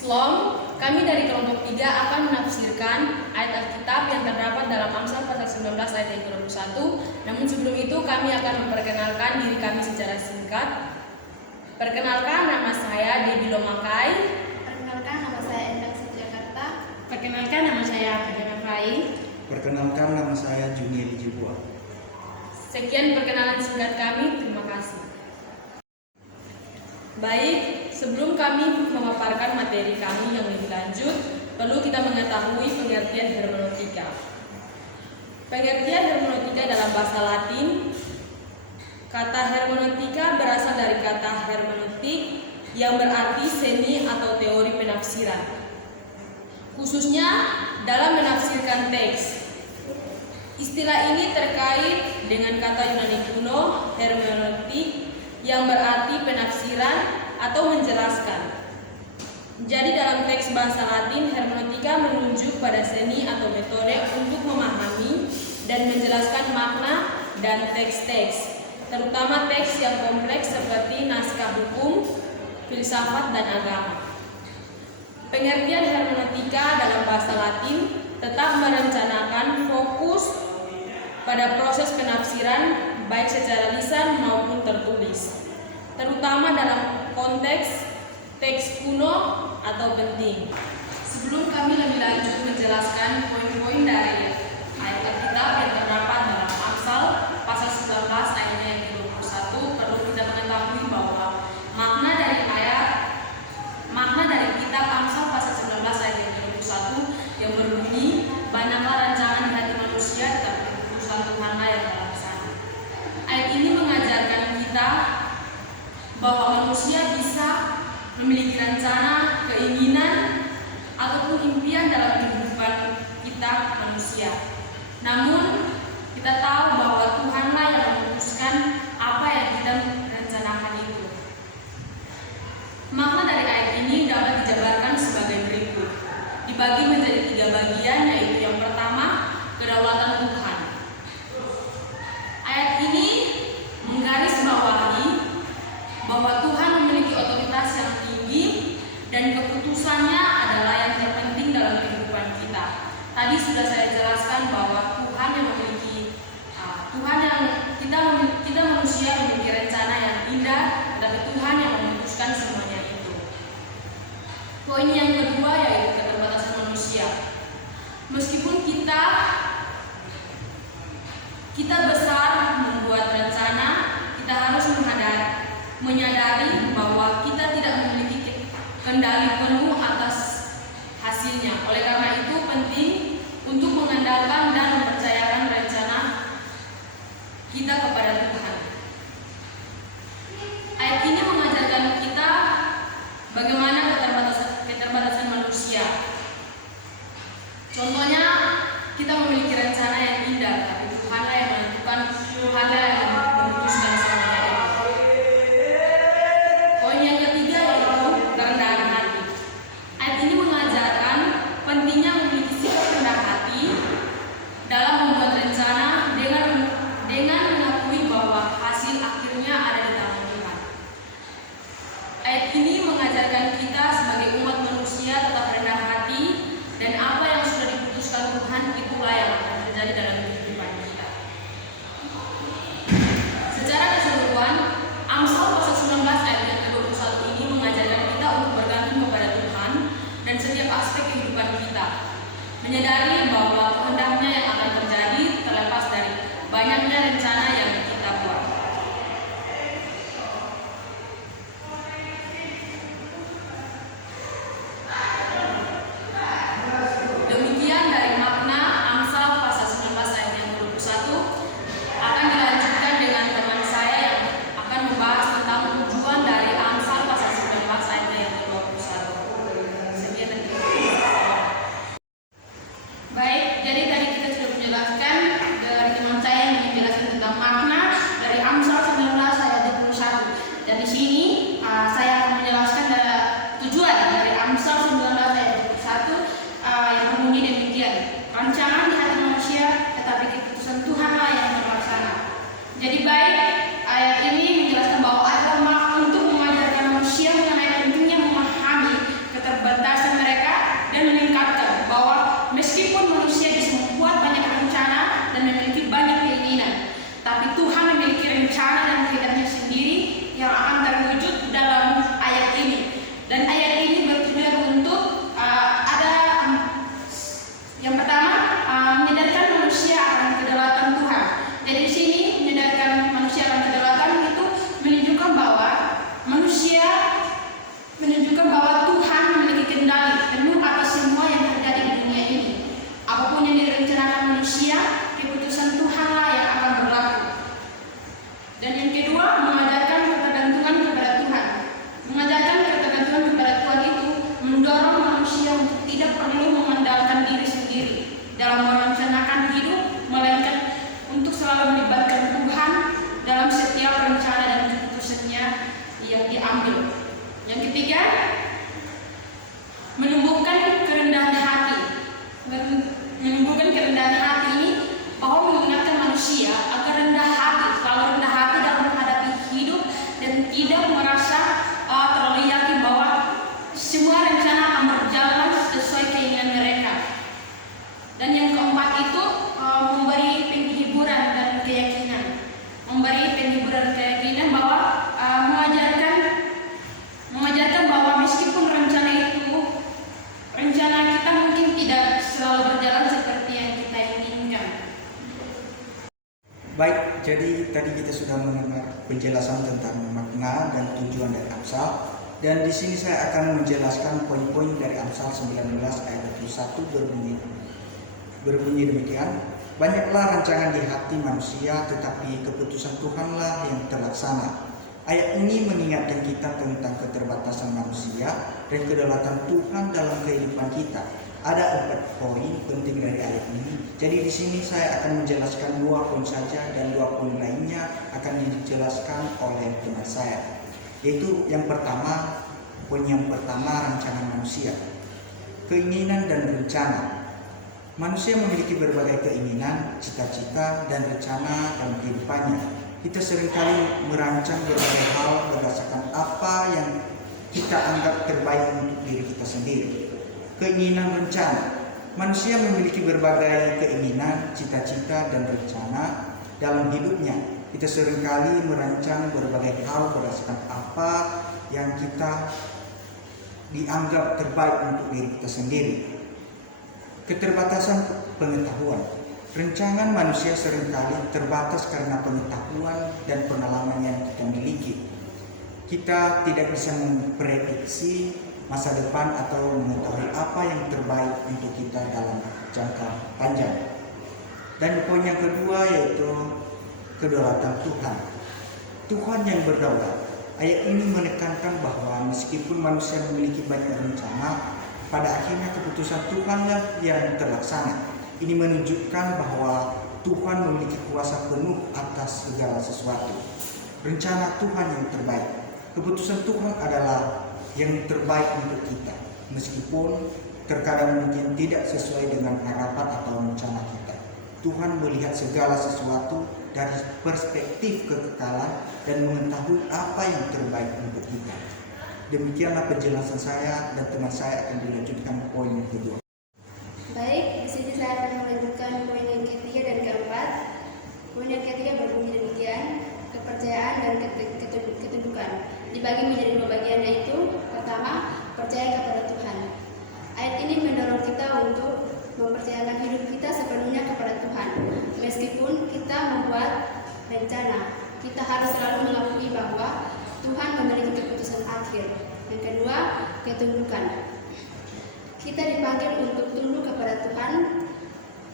Shalom, kami dari kelompok 3 akan menafsirkan ayat Alkitab yang terdapat dalam Amsal pasal 19 ayat yang ke-21. Namun sebelum itu kami akan memperkenalkan diri kami secara singkat. Perkenalkan, nama saya Debbie Lomakai. Perkenalkan, nama saya Endang Jakarta. Perkenalkan, nama saya Fadina Fai. Perkenalkan, nama saya Juni Lijibua. Sekian perkenalan singkat kami, terima kasih. Baik, sebelum kami memaparkan materi kami yang lebih lanjut, perlu kita mengetahui pengertian hermeneutika. Pengertian hermeneutika dalam bahasa Latin, kata hermeneutika berasal dari kata hermeneutik yang berarti seni atau teori penafsiran. Khususnya dalam menafsirkan teks. Istilah ini terkait dengan kata Yunani kuno hermeneutik yang berarti penafsiran atau menjelaskan. Jadi dalam teks bahasa Latin, hermeneutika menunjuk pada seni atau metode untuk memahami dan menjelaskan makna dan teks-teks, terutama teks yang kompleks seperti naskah hukum, filsafat, dan agama. Pengertian hermeneutika dalam bahasa Latin tetap merencanakan fokus pada proses penafsiran baik secara lisan maupun tertulis, terutama dalam konteks teks kuno atau penting. Sebelum kami lebih lanjut menjelaskan poin-poin dari ayat Alkitab yang terdapat dalam Amsal pasal 19 ayatnya yang ke-21, perlu kita mengetahui bahwa makna dari kitab Amsal pasal 19 ayat yang ke-21 yang berbunyi, banyaklah rancangan di hati manusia tetapi keputusan Tuhanlah yang terlaksana. Ayat ini mengajarkan kita bahwa manusia bisa memiliki rencana, keinginan, ataupun impian dalam kehidupan kita manusia. Namun, kita tahu bahwa Tuhanlah yang memutuskan apa yang kita rencanakan itu. Makna dari ayat ini dapat dijabarkan sebagai berikut. Dibagi menjadi 3 bagian, yaitu yang pertama, kedaulatan Tuhan. Ayat ini menggarisbawahi bahwa Tuhan memiliki otoritas yang tinggi dan keputusannya adalah yang terpenting dalam kehidupan kita. Tadi sudah saya jelaskan bahwa Tuhan yang memiliki kita manusia memiliki rencana yang indah, tetapi Tuhan yang memutuskan semuanya itu. Poin yang kedua yaitu keterbatasan manusia. Meskipun kita besar membuat rencana, kita harus menyadari bahwa kita tidak memiliki kendali penuh atas hasilnya. Oleh karena itu penting untuk mengandalkan dan mempercayakan rencana kita kepada Tuhan. Ayat ini mengajarkan kita bagaimana keterbatasan manusia. Contohnya, kita memiliki rencana yang indah, tapi Tuhanlah yang menentukan, Tuhanlah yang memutuskan semuanya itu. Poin yang ketiga yaitu kerendahan hati. Ayat ini mengajarkan pentingnya memiliki sikap rendah hati dalam membuat rencana dengan mengakui bahwa hasil akhirnya ada di tangan Tuhan. Ayat ini mengajarkan kita sebagai umat manusia tetap rendah hati dan apa yang sudah diputuskan Tuhan itulah yang akan terjadi dalam kehidupan kita. Secara keseluruhan, Amsal pasal 19 ayat yang ke-21 ini mengajarkan kita untuk bergantung kepada Tuhan dan setiap aspek kehidupan kita, menyadari bahwa kehendaknya yang akan terjadi terlepas dari banyaknya rencana yang kita buat. Demikian dari makna Amsal pasal 19 ayat yang ke-21. Akan dilanjutkan dengan teman saya yang akan membahas tentang tujuan dari Amsal pasal 19 ayat yang ke-21. Sekian dan terima kasih. Baik, jadi tadi kita sudah menjelaskan dari teman saya yang menjelaskan tentang makna dari Amsal 19 ayat 21. Dan di sini saya akan menjelaskan tujuan dari Amsal 19 ayat 21 yang berbunyi demikian. Rancangan di hati manusia, tetapi keputusan Tuhanlah yang terlaksana. Jadi baik, ayat ini menjelaskan bahwa agama untuk mengajarkan manusia mengenai pentingnya memahami keterbatasan jadi tadi kita sudah mendengar penjelasan tentang makna dan tujuan dari Amsal. Dan di sini saya akan menjelaskan poin-poin dari Amsal 19 ayat 21 berbunyi demikian. Banyaklah rancangan di hati manusia, tetapi keputusan Tuhanlah yang terlaksana. Ayat ini mengingatkan kita tentang keterbatasan manusia dan kedaulatan Tuhan dalam kehidupan kita. Ada 4 poin penting dari ayat ini. Jadi di sini saya akan menjelaskan 2 poin saja dan 2 poin lainnya akan dijelaskan oleh teman saya. Yaitu yang pertama, poin yang pertama rancangan manusia. Keinginan dan rencana. Manusia memiliki berbagai keinginan, cita-cita, dan rencana dalam kehidupannya. Kita seringkali merancang berbagai hal berdasarkan apa yang kita anggap terbaik untuk diri kita sendiri. Keinginan rencana. Manusia memiliki berbagai keinginan, cita-cita, dan rencana dalam hidupnya. Kita seringkali merancang berbagai hal berdasarkan apa yang kita dianggap terbaik untuk diri kita sendiri. Keterbatasan pengetahuan. Rancangan manusia seringkali terbatas karena pengetahuan dan pengalaman yang kita miliki. Kita tidak bisa memprediksi masa depan atau mengetahui apa yang terbaik untuk kita dalam jangka panjang. Dan poin yang kedua yaitu kedaulatan Tuhan. Tuhan yang berdaulat. Ayat ini menekankan bahwa meskipun manusia memiliki banyak rencana, pada akhirnya keputusan Tuhanlah yang terlaksana. Ini menunjukkan bahwa Tuhan memiliki kuasa penuh atas segala sesuatu. Rencana Tuhan yang terbaik. Keputusan Tuhan adalah yang terbaik untuk kita, meskipun terkadang mungkin tidak sesuai dengan harapan atau rencana kita. Tuhan melihat segala sesuatu dari perspektif kekekalan dan mengetahui apa yang terbaik untuk kita. Demikianlah penjelasan saya dan teman saya akan dilanjutkan poin yang kedua. Baik, di sini saya akan melanjutkan poin yang ketiga dan keempat. Poin yang ketiga berbunyi demikian: kepercayaan dan ketundukan. Dibagi menjadi 2 bagian, yaitu pertama, percaya kepada Tuhan. Ayat ini mendorong kita untuk mempercayakan hidup kita sepenuhnya kepada Tuhan. Meskipun kita membuat rencana, kita harus selalu mengakui bahwa Tuhan memiliki keputusan akhir. Yang kedua, ketundukan. Kita dipanggil untuk tunduk kepada Tuhan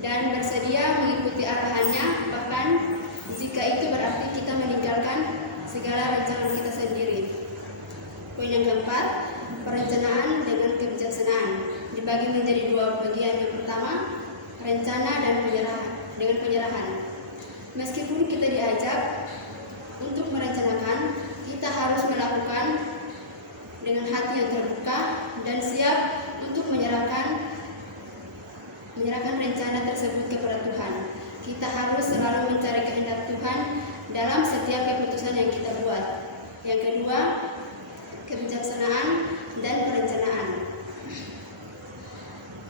dan bersedia mengikuti arahannya, bahkan jika itu berarti kita meninggalkan segala rencana kita sendiri. Poin yang keempat, perencanaan dengan kebijaksanaan. Dibagi menjadi 2 bagian. Yang pertama, rencana dan penyerahan. Meskipun kita diajak untuk merencanakan, kita harus melakukan dengan hati yang terbuka dan siap untuk menyerahkan rencana tersebut kepada Tuhan. Kita harus selalu mencari kehendak Tuhan dalam setiap keputusan yang kita buat. Yang kedua, kebijaksanaan dan perencanaan.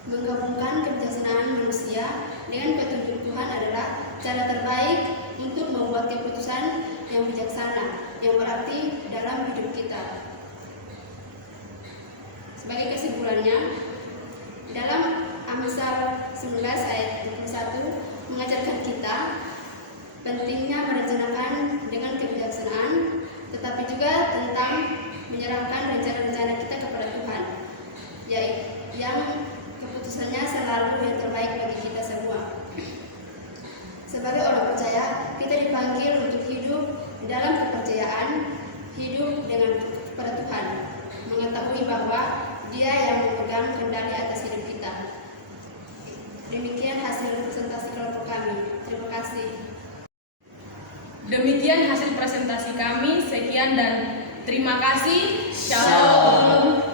Menggabungkan kebijaksanaan manusia dengan petunjuk Tuhan adalah cara terbaik untuk membuat keputusan yang bijaksana, yang berarti dalam hidup kita. Sebagai kesimpulannya, dalam Amsal 19 ayat 21 mengajarkan kita pentingnya merencanakan dengan kebijaksanaan, tetapi juga tentang menyerahkan rencana-rencana kita kepada Tuhan, yang keputusannya selalu yang terbaik bagi kita semua. Sebagai orang percaya, kita dipanggil untuk hidup dalam kepercayaan, hidup dengan kepada Tuhan, mengetahui bahwa Dia yang memegang kendali atas hidup kita. Demikian hasil presentasi kelompok kami. Terima kasih. Demikian hasil presentasi kami. Sekian dan terima kasih. Shalom.